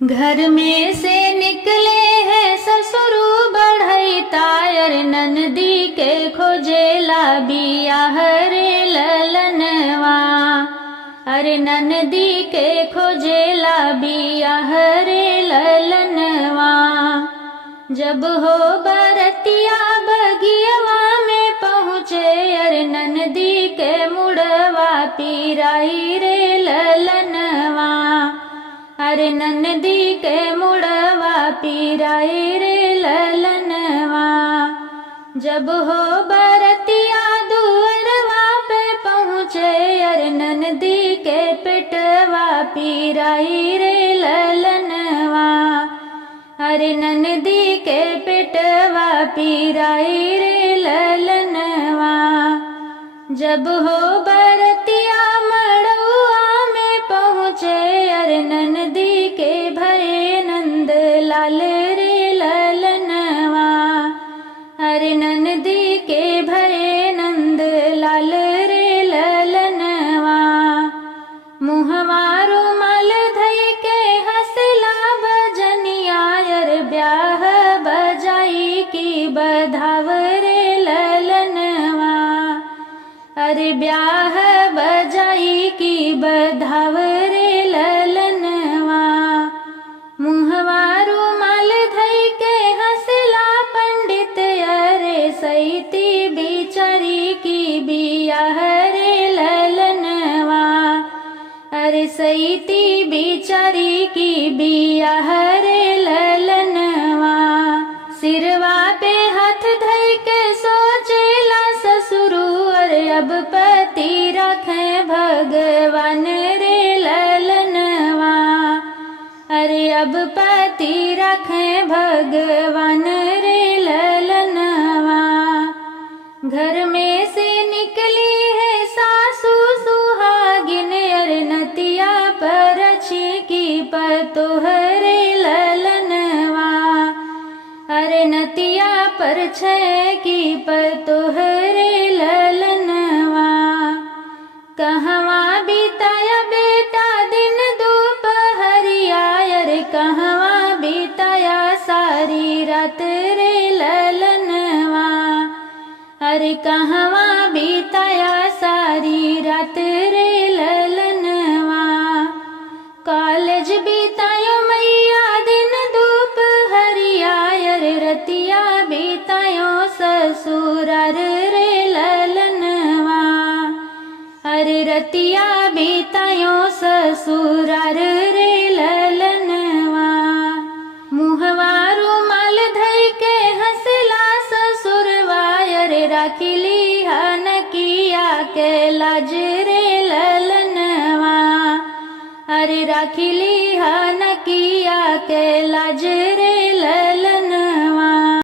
घर में से निकले हैं ससुरु बढ़ई तायर ननदी के खोजेला बियाह रे ललनवा। अरे ननदी के खोजेला बियाह रे ललनवा। जब हो बरतिया बगियवा में पहुँचे अरे ननदी के मुड़वा पीराई रे ललनवा। अरे ननदी के मुड़वा पीराई रे ललनवा। जब हो बरतिया दुअरवा पे पहुँचे अरे ननदी के पेटवा पीराई रे ललनवा। अरे ननदी के पेटवा पीराई रे ललनवा। जब हो बरतिया मड़ुआ में पहुँचे अरे ननदी के भरे नंद लाल रे ललनवा। अरे ननदी के भरे नंद लाल रे ललनवा। मुहवा रुमाल धई के हंसला बजनिया अरे ब्याह बजाई की बधाव रे ललनवा। अरे ब्याह बजाई की बधाव रे ललनवा। मुहवा रुमाल धई के हंसला पंडित अरे सईती बिचारी की बियाह रे ललनवा। अरे सईती बिचारी की बियाह रे ललनवा। सिरवा पे हाथ धई के सोचेला ससुरु अरे अब पति रखे भगवान रे ललनवा। अरे अब पति रखे भगवान रे ललनवा। घर में से निकली है सासू सुहागिन अरे नतिया पर अच्छी की पतोहरे ललनवा। अरे नतिया पर छे की पतोहरे ललनवा। कहवा बिताया बेटा दिन दोपहरिया अरे कहवा बिताया सारी रात रे ललनवा। अरे कहवा बिताया सारी रात रे ललनवा। कॉलेज बितायो मैया दिन दोपहरिया अरे रतिया बितायो ससुरार रे ललनवा। अरे रतिया बितायो ससुरार रे ललनवा। मुहवा रुमाल धई के हंसला ससुरवा अरे राखिली हन किया के लाज रे ललनवा। अरे राखिली हन किया के लाज रे ललनवा।